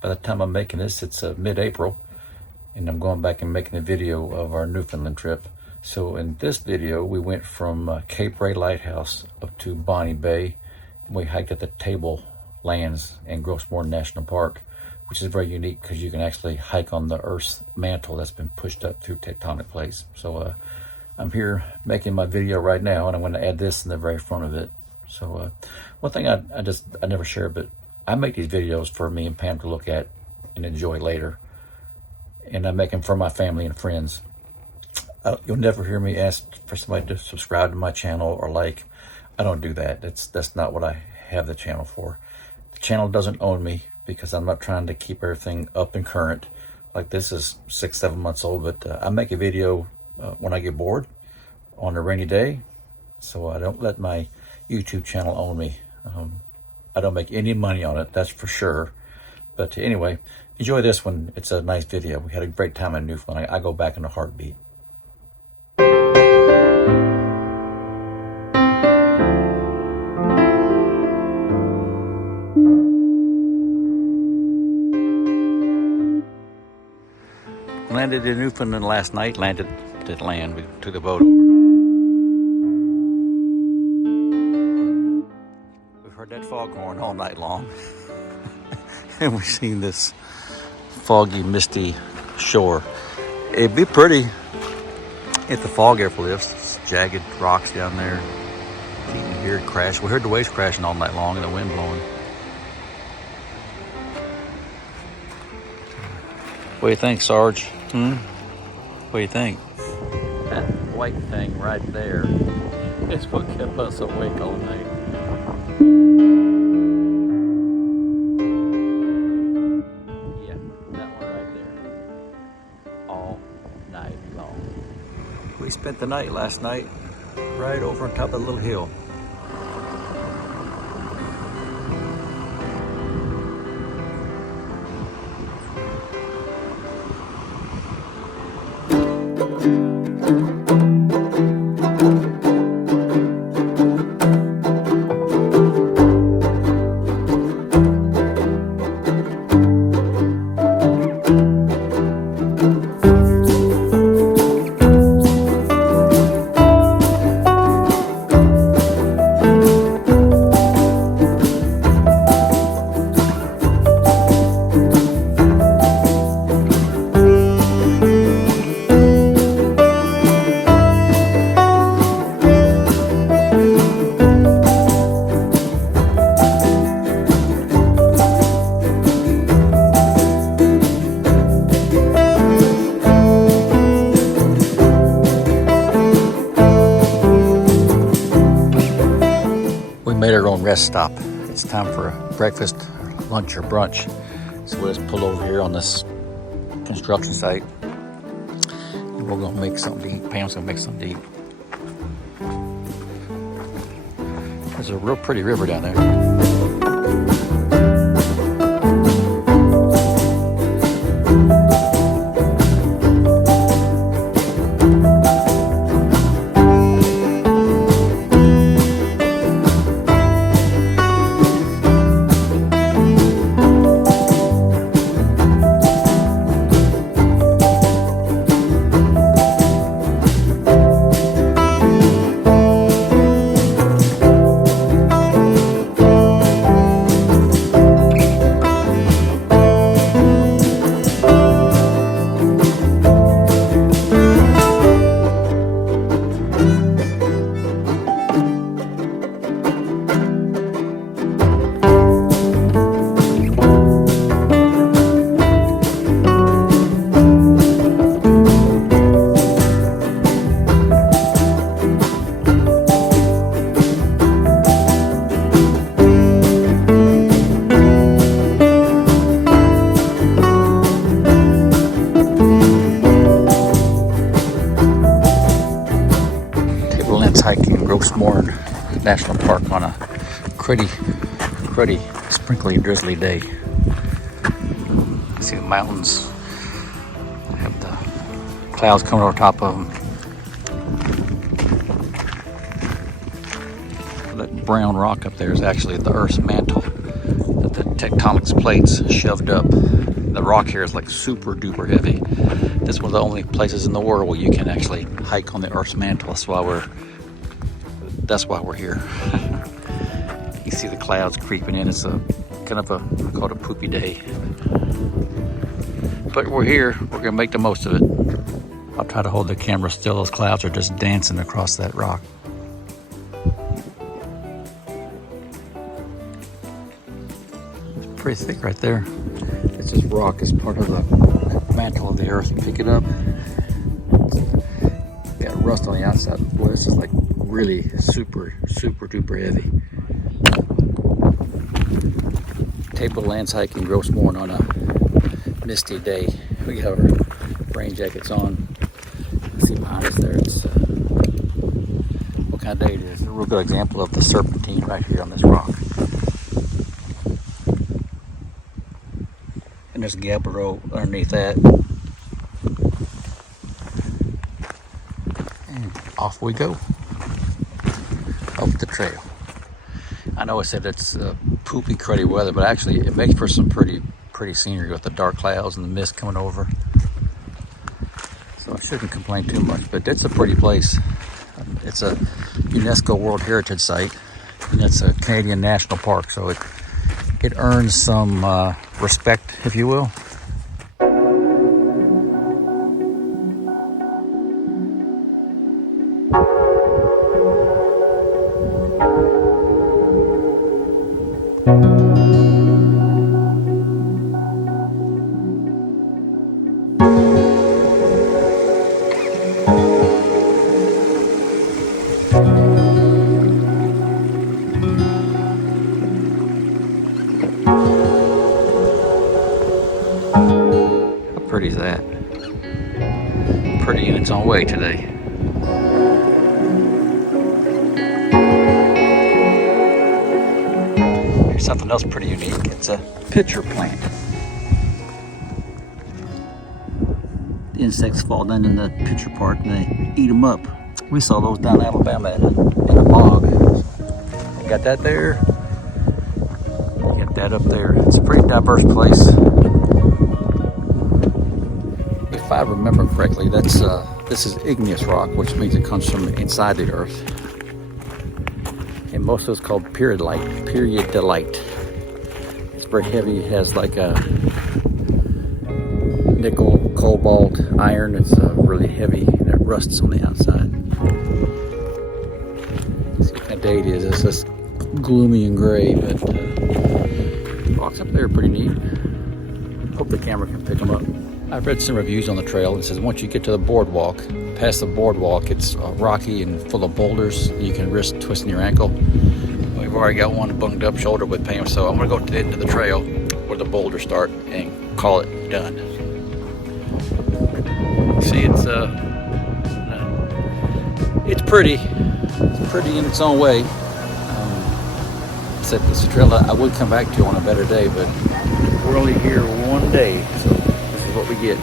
by the time I'm making this, it's mid-April, and I'm going back and making a video of our Newfoundland trip. So in this video, we went from Cape Ray Lighthouse up to Bonne Bay, and we hiked at the Tablelands in Gros Morne National Park, which is very unique because you can actually hike on the Earth's mantle that's been pushed up through tectonic plates. So I'm here making my video right now, and I'm going to add this in the very front of it. So one thing I never share, but I make these videos for me and Pam to look at and enjoy later. And I make them for my family and friends. You'll never hear me ask for somebody to subscribe to my channel or like. I don't do that. That's not what I have the channel for. The channel doesn't own me because I'm not trying to keep everything up and current. Like this is 6-7 months old, but I make a video when I get bored on a rainy day. So I don't let my YouTube channel own me. I don't make any money on it, that's for sure. But anyway, enjoy this one. It's a nice video. We had a great time in Newfoundland. I go back in a heartbeat. Landed in Newfoundland last night. Didn't land. We took the boat over. We've heard that foghorn all night long. And we've seen this foggy, misty shore. It'd be pretty if the fog ever lifts. It's jagged rocks down there. You can hear it crash. We heard the waves crashing all night long and the wind blowing. What do you think, Sarge? What do you think? That white thing right there is what kept us awake all night. Yeah, that one right there. All night long. We spent the night last night right over on top of the little hill. Made our own rest stop. It's time for a breakfast, lunch, or brunch. So we'll just pull over here on this construction site. And we're gonna make something to eat. Pam's gonna make something to eat. There's a real pretty river down there. Hiking in Gros Morne National Park on a pretty sprinkly, drizzly day. You see the mountains have the clouds coming over top of them. That brown rock up there is actually the Earth's mantle that the tectonic plates shoved up. The rock here is like super duper heavy. This is one of the only places in the world where you can actually hike on the Earth's mantle. That's why we're here. You see the clouds creeping in. It's a kind of I call it a poopy day. But we're here. We're gonna make the most of it. I'll try to hold the camera still. Those clouds are just dancing across that rock. It's pretty thick right there. It's just rock. It's part of the mantle of the earth. You pick it up. It's got rust on the outside. Boy, this is like really super duper heavy. Tablelands hiking Gros Morne on a misty day. We have our rain jackets on. See behind us there, it's what kind of day it is. A real good example of the serpentine right here on this rock. And there's gabbro underneath that. And off we go. Up the trail. I know I said it's poopy, cruddy weather, but actually it makes for some pretty scenery with the dark clouds and the mist coming over. So I shouldn't complain too much, but it's a pretty place. It's a UNESCO World Heritage Site, and it's a Canadian National Park, so it earns some respect, if you will. How pretty is that? Pretty in its own way today. Here's something else pretty unique. It's a pitcher plant. The insects fall down in the pitcher part and they eat them up. We saw those down in Alabama in a bog. You got that there. You got that up there. It's a pretty diverse place. If I remember correctly, this is igneous rock, which means it comes from inside the earth. And most of it's called periodolite. It's very heavy. It has like a nickel, cobalt, iron. It's really heavy and it rusts on the outside. See what kind of day it is. It's just gloomy and gray, but the rocks up there are pretty neat. Hope the camera can pick them up. I've read some reviews on the trail. It says once you get to the boardwalk, past the boardwalk, it's rocky and full of boulders. You can risk twisting your ankle. We've already got one bunged up shoulder with pain, so I'm gonna go to the end of the trail where the boulders start and call it done. See, it's pretty. It's pretty in its own way. Said it's a trail I would come back to on a better day, but we're only here one day, so this is what we get.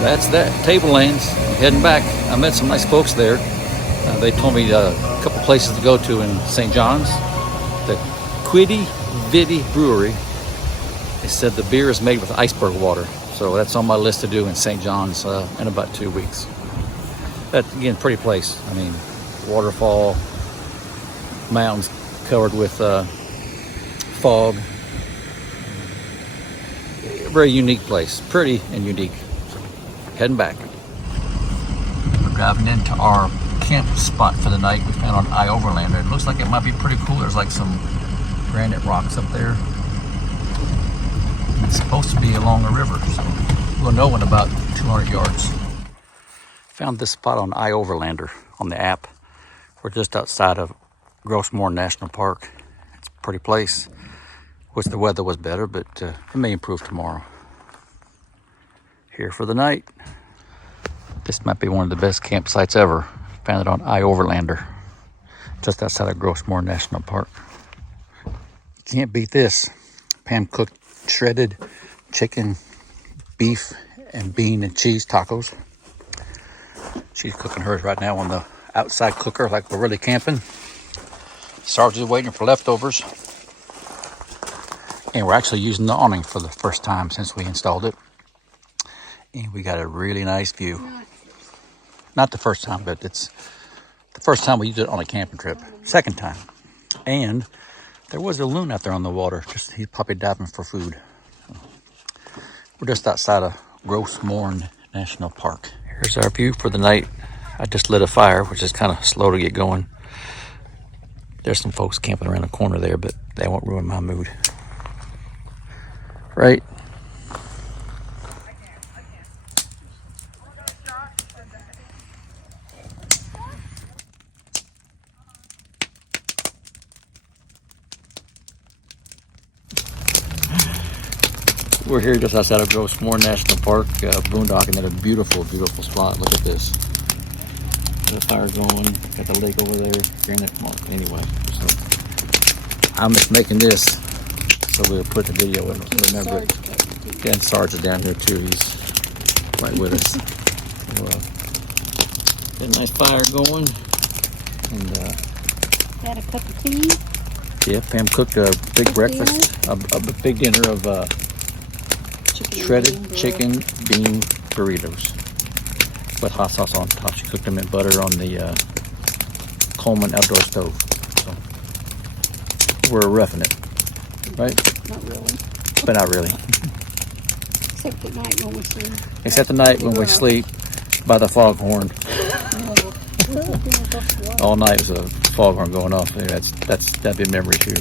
That's that, Tablelands, heading back. I met some nice folks there. They told me a couple places to go to in St. John's. The Quiddy Viddy Brewery. They said the beer is made with iceberg water. So that's on my list to do in St. John's in about 2 weeks. That's, again, pretty place. I mean, waterfall, mountains covered with fog. Very unique place, pretty and unique. Heading back. We're driving into our camp spot for the night we found on Overlander. It looks like it might be pretty cool. There's like some granite rocks up there. It's supposed to be along a river, so we'll know in about 200 yards. Found this spot on Overlander on the app. We're just outside of Gros Morne National Park. It's a pretty place. Wish the weather was better, but it may improve tomorrow. Here for the night. This might be one of the best campsites ever. Found it on Overlander, just outside of Gros Morne National Park. You can't beat this. Pam cooked shredded chicken, beef, and bean and cheese tacos. She's cooking hers right now on the outside cooker like we're really camping. Sarge is waiting for leftovers. And we're actually using the awning for the first time since we installed it. And we got a really nice view. Not the first time, but it's the first time we used it on a camping trip. Second time. And there was a loon out there on the water. He's probably diving for food. We're just outside of Gros Morne National Park. Here's our view for the night. I just lit a fire, which is kind of slow to get going. There's some folks camping around the corner there, but they won't ruin my mood. Right? We're here just outside of Gros Morne National Park, boondocking at a beautiful, beautiful spot. Look at this. Got a fire going, got the lake over there, granite mark. Anyway, so I'm just making this so we'll put the video in, remember it. And Sarge is down here too, he's right with us. So, got a nice fire going. And had a cup of tea. Yeah, Pam cooked a big breakfast, a big dinner of shredded chicken bean burritos with hot sauce on top. She cooked them in butter on the Coleman outdoor stove. So we're roughing it, right? Not really. But not really. Except at night when we sleep. Except the night when we sleep by the foghorn. All night was a foghorn going off. That'd be a memory too.